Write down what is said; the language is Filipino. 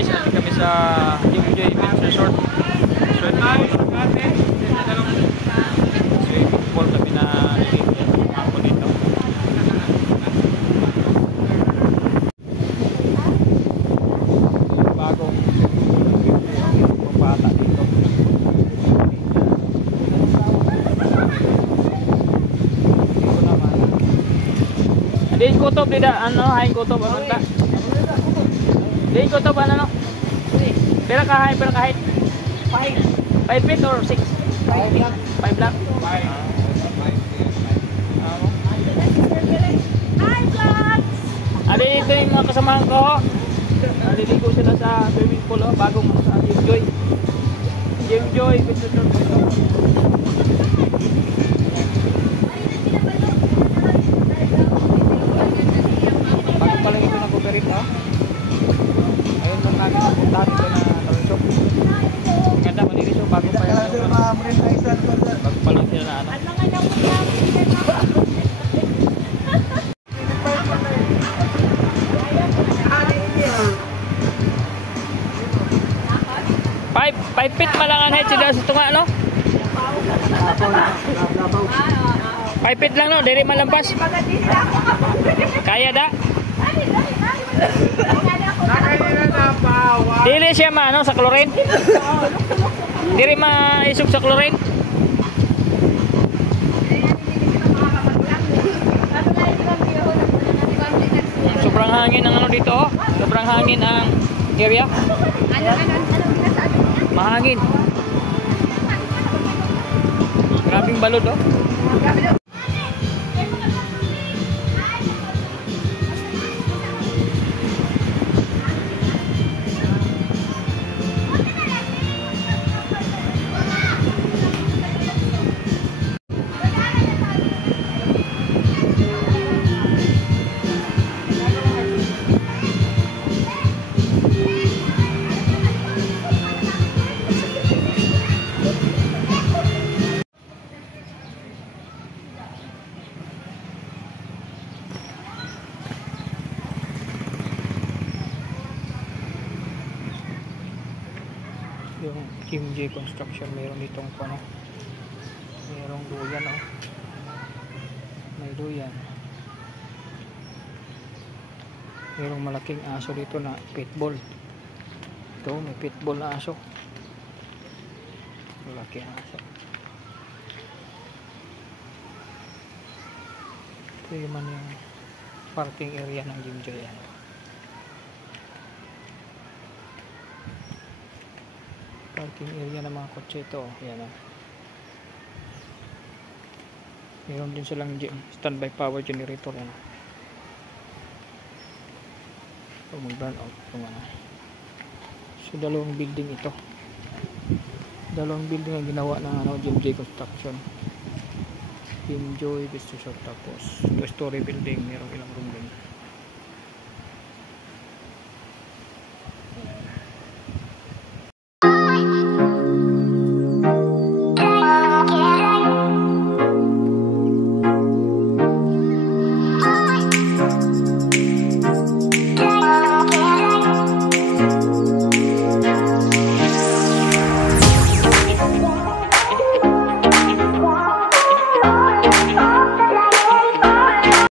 guys, nandito kami sa Jim Joy Beach Resort. Swimming pool kami na ako dito. Bagong pupata dito. Dito naman. Hindi kutob dida ano, haing kutob ano ta? Hindi kutob ano no? Pera kahit 5 feet or 6? 5 lang. Hi vlogs! Adi ito yung mga kasamahan ko. Naliligo sila sa swimming pool bagong sa Jim Joy. Jim Joy Beach Resort. Bago pa lang ito na buberit ha. Ayun lang namin napunta dito na talusok. Maganda malinis so bago pa yan. Bago pa lang sila na ano. Five feet malangan height sila sa tunga no? 5 feet lang no? Diri malampas. Kaya da? Dili siya ano sa chlorine? Diri maisog sa chlorine? Sobrang hangin ang ano dito oh. Sobrang hangin ang area. Mahangin. Grabing balod oh. Yung Jim Joy Construction mayroon ditong ano, mayroong duyan oh. May duyan, mayroong malaking aso dito na pitbull. Ito may pitbull na aso, malaking aso. Ito yung man yung parking area ng Jim Joy ano. Parking area ng mga kotse ito. Yan o. Mayroon din silang standby power generator. Yan. So mag-burn out yung ano. So dalawang building ito. Dalawang building ang ginawa ng ano, Jim Joy Construction. Jim Joy Beach Resort. Tapos 2-story building. Mayroong ilang room din.